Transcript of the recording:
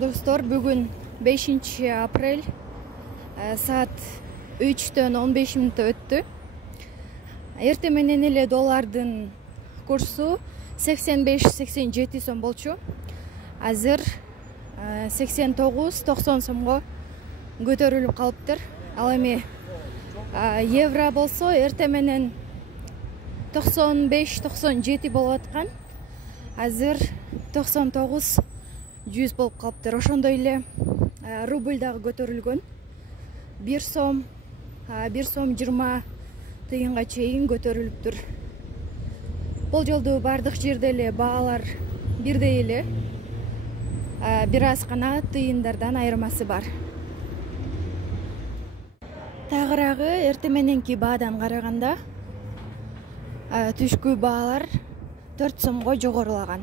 достор, бүгін 5 апрель saat 3'ten 15 минут өттү. Эртең менен эле доллардын курсу 85-87 сом болчу. Азыр 89-90 сомго көтөрүлүп калыптыр. Ал эми евро болсо эртең менен 95-97 болуп аткан. Азыр 99-100 болуп калыптыр. Ошондой эле рубль дагы көтөрүлгөн. 1 сом 20 тыйынга чейин көтөрүлүптүр. Бул жолду бардык жерде эле баалар бирдей эле. Бир аз гана тыйындардан айырмасы бар. Тагыраагы эртең мененки баадан караганда түшкү баалар 4 сомго жогорулаган.